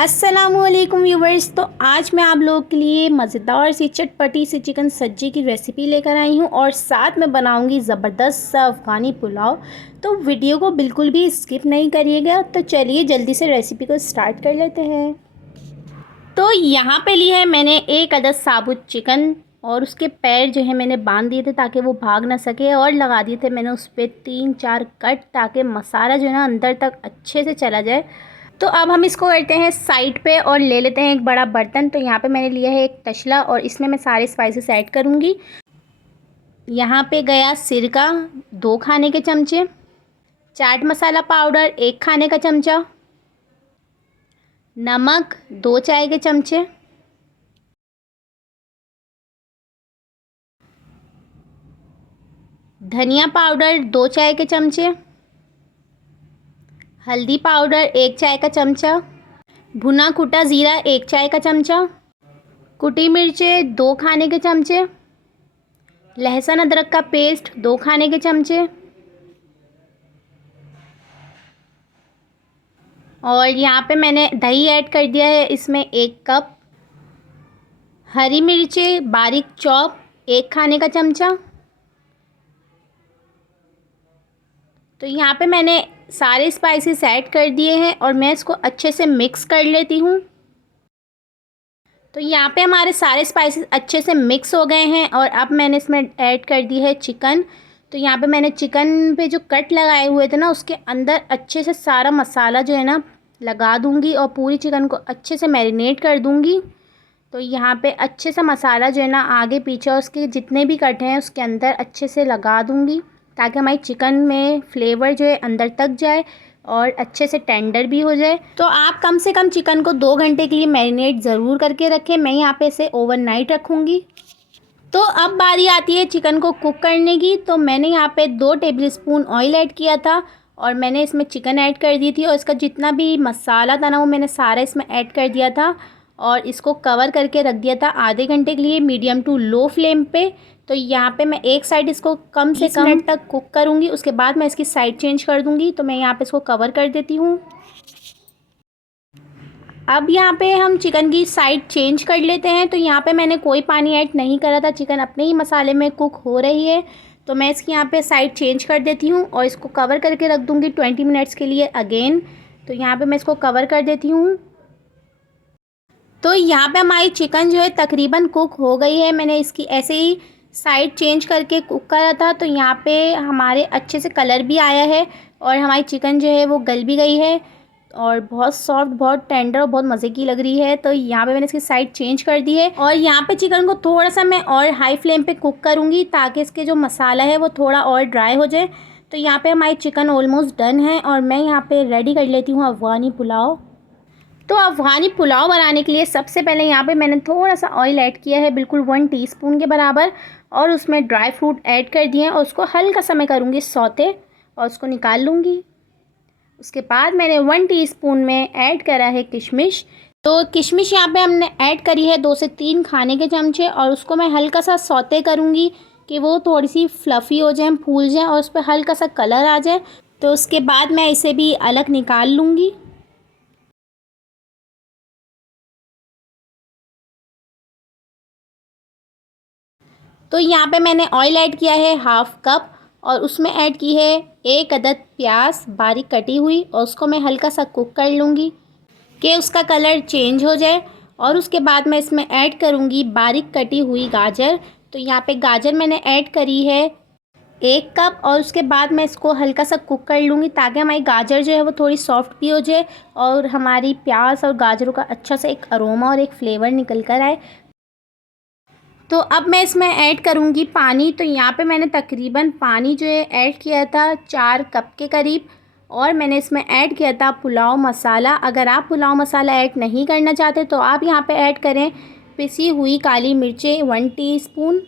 अस्सलामुअलैकुम व्यूवर्स। तो आज मैं आप लोगों के लिए मज़ेदार सी चटपटी सी चिकन सज्जी की रेसिपी लेकर आई हूँ और साथ में बनाऊँगी ज़बरदस्त सा अफ़गानी पुलाव। तो वीडियो को बिल्कुल भी स्किप नहीं करिएगा। तो चलिए जल्दी से रेसिपी को स्टार्ट कर लेते हैं। तो यहाँ पे ली है मैंने एक अदद साबुत चिकन और उसके पैर जो है मैंने बांध दिए थे ताकि वो भाग ना सके, और लगा दिए थे मैंने उस पर 3-4 कट ताकि मसाला जो है ना अंदर तक अच्छे से चला जाए। तो अब हम इसको करते हैं साइड पे और ले लेते हैं एक बड़ा बर्तन। तो यहाँ पे मैंने लिया है एक तशला और इसमें मैं सारे स्पाइसेस ऐड करूँगी। यहाँ पे गया सिरका 2 खाने के चमचे, चाट मसाला पाउडर 1 खाने का चमचा, नमक 2 चाय के चमचे, धनिया पाउडर 2 चाय के चमचे, हल्दी पाउडर 1 चाय का चमचा, भुना कुटा ज़ीरा 1 चाय का चमचा, कुटी मिर्चें 2 खाने के चमचे, लहसुन अदरक का पेस्ट 2 खाने के चमचे, और यहाँ पे मैंने दही ऐड कर दिया है इसमें 1 कप, हरी मिर्चें बारीक चॉप 1 खाने का चमचा। तो यहाँ पे मैंने सारे स्पाइसेस ऐड कर दिए हैं और मैं इसको अच्छे से मिक्स कर लेती हूँ। तो यहाँ पे हमारे सारे स्पाइसेस अच्छे से मिक्स हो गए हैं और अब मैंने इसमें ऐड कर दी है चिकन। तो यहाँ पे मैंने चिकन पे जो कट लगाए हुए थे ना उसके अंदर अच्छे से सारा मसाला जो है ना लगा दूँगी और पूरी चिकन को अच्छे से मैरिनेट कर दूँगी। तो यहाँ पे अच्छे से मसाला जो है ना आगे पीछे उसके जितने भी कट हैं उसके अंदर अच्छे से लगा दूँगी ताकि हमारी चिकन में फ्लेवर जो है अंदर तक जाए और अच्छे से टेंडर भी हो जाए। तो आप कम से कम चिकन को 2 घंटे के लिए मैरिनेट ज़रूर करके रखें। मैं यहाँ पे इसे ओवरनाइट रखूँगी। तो अब बारी आती है चिकन को कुक करने की। तो मैंने यहाँ पे 2 टेबलस्पून ऑयल ऐड किया था और मैंने इसमें चिकन ऐड कर दी थी और इसका जितना भी मसाला था ना वो मैंने सारा इसमें ऐड कर दिया था और इसको कवर करके रख दिया था आधे घंटे के लिए मीडियम टू लो फ्लेम पे। तो यहाँ पे मैं एक साइड इसको कम से कम मिनट तक कुक करूँगी, उसके बाद मैं इसकी साइड चेंज कर दूँगी। तो मैं यहाँ पे इसको कवर कर देती हूँ। अब यहाँ पे हम चिकन की साइड चेंज कर लेते हैं। तो यहाँ पे मैंने कोई पानी ऐड नहीं करा था, चिकन अपने ही मसाले में कुक हो रही है। तो मैं इसकी यहाँ पे साइड चेंज कर देती हूँ और इसको कवर करके रख दूँगी 20 मिनट्स के लिए अगेन। तो यहाँ पे मैं इसको कवर कर देती हूँ। तो यहाँ पे हमारी चिकन जो है तकरीबन कुक हो गई है। मैंने इसकी ऐसे ही साइड चेंज करके कुक करा था। तो यहाँ पे हमारे अच्छे से कलर भी आया है और हमारी चिकन जो है वो गल भी गई है और बहुत सॉफ्ट, बहुत टेंडर और बहुत मज़े की लग रही है। तो यहाँ पे मैंने इसकी साइड चेंज कर दी है और यहाँ पे चिकन को थोड़ा सा मैं और हाई फ्लेम पे कुक करूँगी ताकि इसके जो मसाला है वो थोड़ा और ड्राई हो जाए। तो यहाँ पे हमारी चिकन ऑलमोस्ट डन है और मैं यहाँ पे रेडी कर लेती हूँ अफ़गानी पुलाव। तो अफ़गानी पुलाव बनाने के लिए सबसे पहले यहाँ पे मैंने थोड़ा सा ऑयल ऐड किया है, बिल्कुल 1 टीस्पून के बराबर, और उसमें ड्राई फ्रूट ऐड कर दिए हैं और उसको हल्का सा मैं करूँगी सौते और उसको निकाल लूँगी। उसके बाद मैंने 1 टीस्पून में ऐड करा है किशमिश। तो किशमिश यहाँ पे हमने ऐड करी है 2 से 3 खाने के चमचे और उसको मैं हल्का सा सौते करूँगी कि वो थोड़ी सी फ्लफ़ी हो जाए, फूल जाए और उस पर हल्का सा कलर आ जाए। तो उसके बाद मैं इसे भी अलग निकाल लूँगी। तो यहाँ पे मैंने ऑयल ऐड किया है 1/2 कप और उसमें ऐड की है 1 अदद प्याज बारीक कटी हुई और उसको मैं हल्का सा कुक कर लूँगी कि उसका कलर चेंज हो जाए। और उसके बाद मैं इसमें ऐड करूँगी बारीक कटी हुई गाजर। तो यहाँ पे गाजर मैंने ऐड करी है 1 कप और उसके बाद मैं इसको हल्का सा कुक कर लूँगी ताकि हमारी गाजर जो है वो थोड़ी सॉफ्ट भी हो जाए और हमारी प्याज और गाजरों का अच्छा सा एक अरोमा और एक फ्लेवर निकल कर आए। तो अब मैं इसमें ऐड करूँगी पानी। तो यहाँ पे मैंने तकरीबन पानी जो है ऐड किया था 4 कप के करीब और मैंने इसमें ऐड किया था पुलाव मसाला। अगर आप पुलाव मसाला ऐड नहीं करना चाहते तो आप यहाँ पे ऐड करें पिसी हुई काली मिर्चें 1 टीस्पून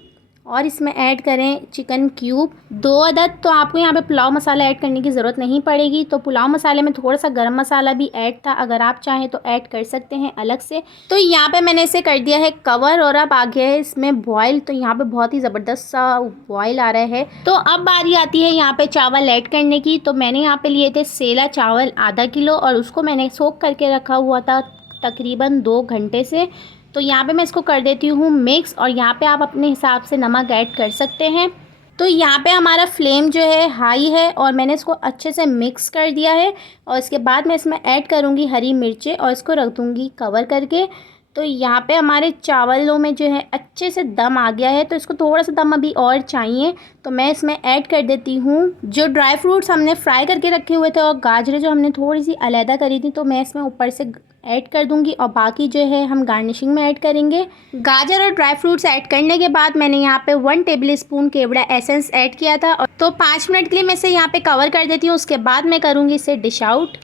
और इसमें ऐड करें चिकन क्यूब 2 अदद। तो आपको यहाँ पे पुलाव मसाला ऐड करने की ज़रूरत नहीं पड़ेगी। तो पुलाव मसाले में थोड़ा सा गरम मसाला भी ऐड था, अगर आप चाहें तो ऐड कर सकते हैं अलग से। तो यहाँ पे मैंने इसे कर दिया है कवर और अब आ गया है इसमें बॉयल। तो यहाँ पे बहुत ही ज़बरदस्त सा बॉयल आ रहा है। तो अब बारी आती है यहाँ पे चावल ऐड करने की। तो मैंने यहाँ पे लिए थे सेला चावल आधा किलो और उसको मैंने सोक करके रखा हुआ था तकरीबन 2 घंटे से। तो यहाँ पे मैं इसको कर देती हूँ मिक्स, और यहाँ पे आप अपने हिसाब से नमक ऐड कर सकते हैं। तो यहाँ पे हमारा फ्लेम जो है हाई है और मैंने इसको अच्छे से मिक्स कर दिया है। और इसके बाद मैं इसमें ऐड करूँगी हरी मिर्चें और इसको रख दूँगी कवर करके। तो यहाँ पे हमारे चावलों में जो है अच्छे से दम आ गया है, तो इसको थोड़ा सा दम अभी और चाहिए। तो मैं इसमें ऐड कर देती हूँ जो ड्राई फ्रूट्स हमने फ्राई करके रखे हुए थे और गाजरें जो हमने थोड़ी सी अलहदा करी थी, तो मैं इसमें ऊपर से ऐड कर दूंगी और बाकी जो है हम गार्निशिंग में ऐड करेंगे। गाजर और ड्राई फ्रूट्स ऐड करने के बाद मैंने यहाँ पे 1 टेबलस्पून केवड़ा एसेंस ऐड किया था। तो 5 मिनट के लिए मैं इसे यहाँ पे कवर कर देती हूँ। उसके बाद मैं करूँगी इसे डिश आउट।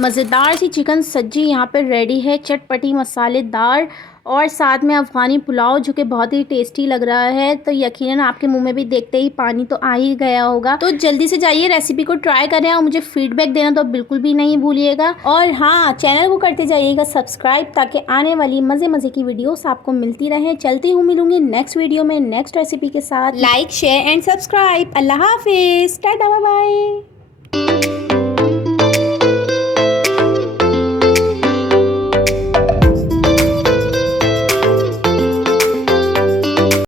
मज़ेदार सी चिकन सब्जी यहाँ पे रेडी है, चटपटी मसालेदार, और साथ में अफ़गानी पुलाव जो कि बहुत ही टेस्टी लग रहा है। तो यकीनन आपके मुंह में भी देखते ही पानी तो आ ही गया होगा। तो जल्दी से जाइए रेसिपी को ट्राई करें और मुझे फीडबैक देना तो बिल्कुल भी नहीं भूलिएगा। और हाँ, चैनल को करते जाइएगा सब्सक्राइब, ताकि आने वाली मज़े की वीडियोस आपको मिलती रहें। चलती हूँ, मिलूंगी नेक्स्ट वीडियो में नेक्स्ट रेसिपी के साथ। Like share and subscribe. अल्लाह हाफिज़, टाटा बाय बाय।